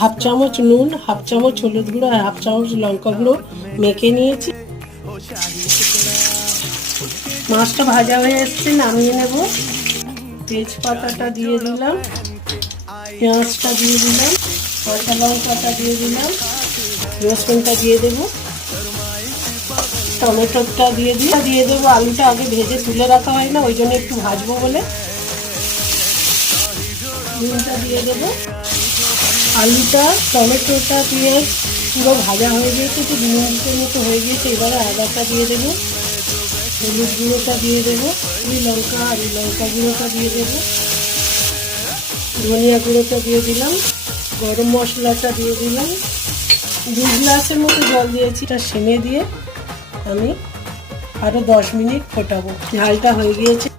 Half চামচ নুন, half চামচ হলুদ গুঁড়ো আর হাফ চামচ লঙ্কা গুঁড়ো মেখে নিয়েছি। মাছটা ভাজা হয়ে এসছে, নামিয়ে নেব। তেজপাতাটা দিয়ে দিলাম, পেঁয়াজটা দিয়ে দিলাম, কাঁচা লঙ্কাটা দিয়ে দিলাম, রসুনটা দিয়ে দেবো, টমেটোটা দিয়ে দেবো। আলুটা আগে ভেজে তুলে রাখা হয় না, ওই জন্য একটু ভাজবো বলে। নুনটা দিয়ে দেবো। আলুটা, টমেটোটা, পেঁয়াজ পুরো ভাজা হয়ে গিয়েছে, একটু 2 মিনিটের মতো হয়ে গিয়েছে। এবারে আদাটা দিয়ে দেবো, হলুদ গুঁড়োটা দিয়ে দেবো, লঙ্কা আর লঙ্কা গুঁড়োটা দিয়ে দেবো, ধনিয়া গুঁড়োটা দিয়ে দিলাম, গরম মশলাটা দিয়ে দিলাম। 2 গ্লাসের মতো জল দিয়েছি, এটা সেমে দিয়ে আমি আরও 10 মিনিট ফোটাবো। ঝালটা হয়ে গিয়েছে।